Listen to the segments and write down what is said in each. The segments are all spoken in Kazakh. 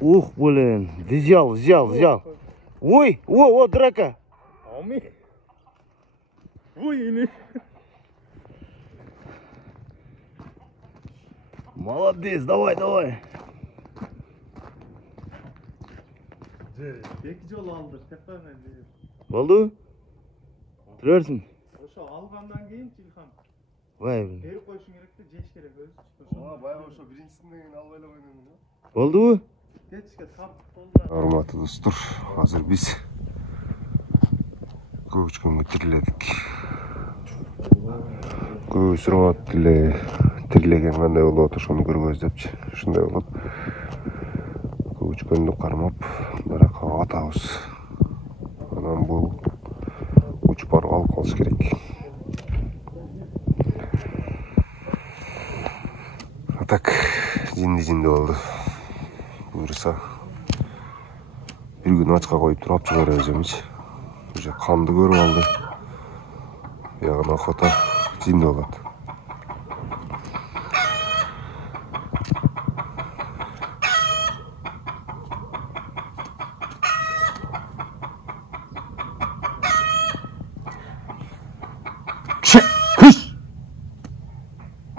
Ух, блин, взял. Ой, о, драка. Ой, Молодец, давай. Екі жол алды, теппемен дейіп. Болды? Түрерсің? Ошо алғандан кейін Чилхан. Вай. Беріп қойшың керекті, жеш керек өзі. Баяғы ошо биринчисинен кийин алып эле койдум. Болдубу? Кетишке тап болду. Урматтуу достор, азыр биз көчкөнгө тириледик. Көбүс урмат тирилеген кандай болуп ошону көргөбүз депчи. Ушундай болот. Көчкөндү кармап, баракка атабыз. Анан бул учуп барып алып калыш керек. А так, жинди болду. Буюрса bir gün açka koyup turap çıkarıyoruz demiş. Уже kandı görüp aldı. Yağın akota cindi oladı.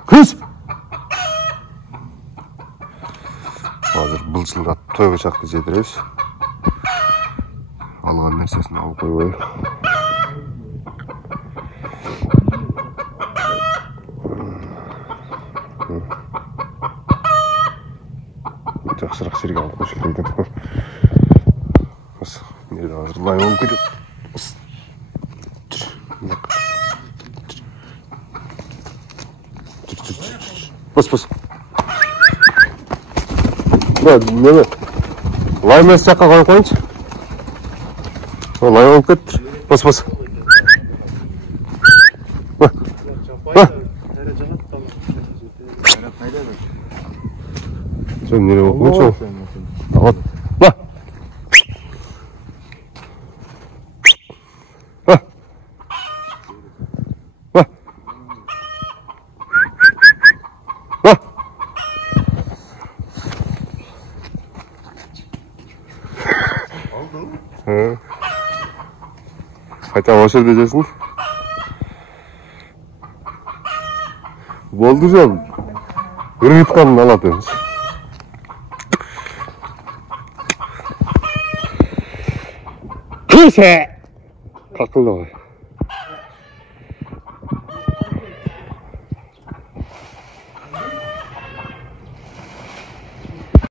Kız! Hazır bılçılgat toy bıçaklı jediriz. Algan nersesini alıp koyuyor. Жақсырақ жерге алып қойшы дейді. Осы нерде hazır лай болып кетеді. Бос. Неме? Лай мен жаққа қойып қойыншы. Лай болып кетті. Бос. Sen nereye bakıyorsun? Al. Bak. Bak. Bak. Bak. Oldu. He. Kaçan hoş edeceksin. Boldu canım. Yürüyüp alatıyoruz. Neyse. Kalkıldı o.